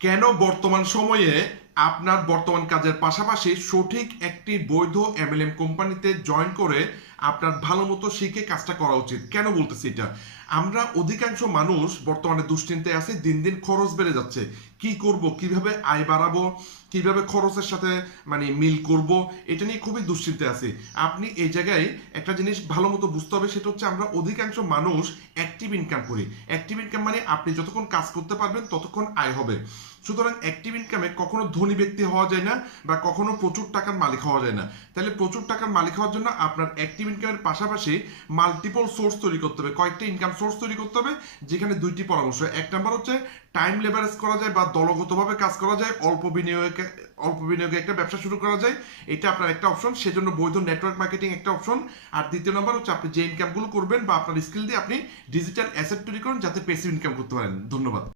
কেন বর্তমান সময়ে আপনার বর্তমান কাজের পাশাপাশি সঠিক একটি বৈধ এমএলএম কোম্পানিতে জয়েন করে আপনার ভালো মতো শিখে কাজটা করা উচিত? কেন বলতেছি এটা? আমরা অধিকাংশ মানুষ বর্তমানে দুশ্চিন্তায় আছি, দিন দিন খরচ বেড়ে যাচ্ছে। কি করব, কিভাবে আয় বাড়াবো, কিভাবে খরচের সাথে মিল করব, এটা নিয়ে খুবই দুশ্চিন্তায় আছি। আপনি এই জায়গায় একটা জিনিস ভালো মতো বুঝতে হবে, সেটা হচ্ছে আমরা অধিকাংশ মানুষ অ্যাক্টিভ ইনকাম করি। অ্যাক্টিভ ইনকাম মানে আপনি যতক্ষণ কাজ করতে পারবেন ততক্ষণ আয় হবে। সুতরাং অ্যাক্টিভ ইনকামে কখনো ধনী ব্যক্তি হওয়া যায় না বা কখনো প্রচুর টাকার মালিক হওয়া যায় না। তাহলে প্রচুর টাকার মালিক হওয়ার জন্য আপনার অ্যাক্টিভ ইনকামের পাশাপাশি মাল্টিপল সোর্স তৈরি করতে হবে, কয়েকটা ইনকাম সোর্স তৈরি করতে হবে। যেখানে দুইটি পরামর্শ, এক নাম্বার হচ্ছে টাইম লেভারেজ করা যায় বা দলগতভাবে কাজ করা যায়, অল্প বিনিয়োগে একটা ব্যবসা শুরু করা যায়, এটা আপনার একটা অপশন। সেজন্য বৈধ নেটওয়ার্ক মার্কেটিং একটা অপশন। আর দ্বিতীয় নাম্বার হচ্ছে আপনি যে ইনকামগুলো করবেন বা আপনার স্কিল দিয়ে আপনি ডিজিটাল অ্যাসেট তৈরি করুন যাতে পেসিভ ইনকাম করতে পারেন। ধন্যবাদ।